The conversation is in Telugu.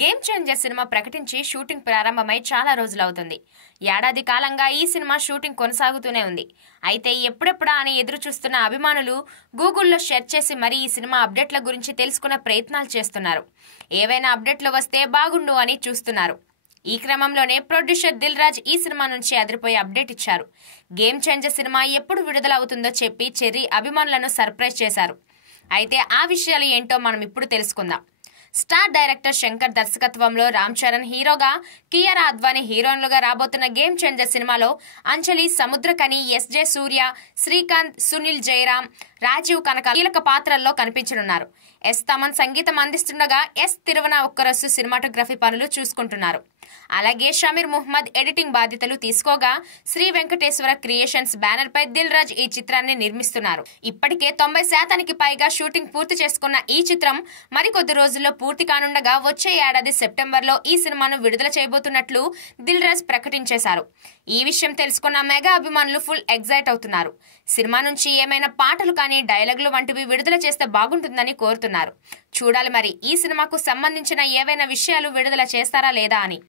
గేమ్ చేంజర్ సినిమా ప్రకటించి షూటింగ్ ప్రారంభమై చాలా రోజులవుతుంది. ఏడాది కాలంగా ఈ సినిమా షూటింగ్ కొనసాగుతూనే ఉంది. అయితే ఎప్పుడెప్పుడా అని ఎదురు చూస్తున్న అభిమానులు గూగుల్లో సెర్చ్ చేసి మరీ ఈ సినిమా అప్డేట్ల గురించి తెలుసుకునే ప్రయత్నాలు చేస్తున్నారు. ఏవైనా అప్డేట్లు వస్తే బాగుండు అని చూస్తున్నారు. ఈ క్రమంలోనే ప్రొడ్యూసర్ దిల్ రాజ్ ఈ సినిమా నుంచి అదిరిపోయే అప్డేట్ ఇచ్చారు. గేమ్ చేంజర్ సినిమా ఎప్పుడు విడుదల అవుతుందో చెప్పి చెర్రీ అభిమానులను సర్ప్రైజ్ చేశారు. అయితే ఆ విషయాలు ఏంటో మనం ఇప్పుడు తెలుసుకుందాం. స్టార్ డైరెక్టర్ శంకర్ దర్శకత్వంలో రామ్ చరణ్ హీరోగా, కియారా అద్వానీ హీరోయిన్లుగా రాబోతున్న గేమ్ చేంజర్ సినిమాలో అంజలి, సముద్రకని, ఎస్జే సూర్య, శ్రీకాంత్, సునీల్ జయరాం, రాజీవ్ కనక కీలక పాత్రల్లో కనిపించనున్నారు. ఎస్ తమన్ సంగీతం అందిస్తుండగా ఎస్ తిరువన ఒక్కరస్సు సినిమాటోగ్రఫీ పనులు చూసుకుంటున్నారు. అలాగే షమీర్ ముహమ్మద్ ఎడిటింగ్ బాధ్యతలు తీసుకోగా శ్రీ వెంకటేశ్వర క్రియేషన్స్ బ్యానర్ పై దిల్ రాజ్ ఈ చిత్రాన్ని నిర్మిస్తున్నారు. ఇప్పటికే 90% పైగా షూటింగ్ పూర్తి చేసుకున్న ఈ చిత్రం మరికొద్ది రోజుల్లో పూర్తి కానుండగా వచ్చే ఏడాది సెప్టెంబర్లో ఈ సినిమాను విడుదల చేయబోతున్నట్లు దిల్ రాజ్ ప్రకటించేశారు. ఈ విషయం తెలుసుకున్న మెగా అభిమానులు ఫుల్ ఎగ్జైట్ అవుతున్నారు. సినిమా నుంచి ఏమైనా పాటలు కానీ డైలాగులు వంటివి విడుదల చేస్తే బాగుంటుందని కోరుతున్నారు. చూడాలి మరి ఈ సినిమాకు సంబంధించిన ఏవైనా విషయాలు విడుదల చేస్తారా లేదా అని.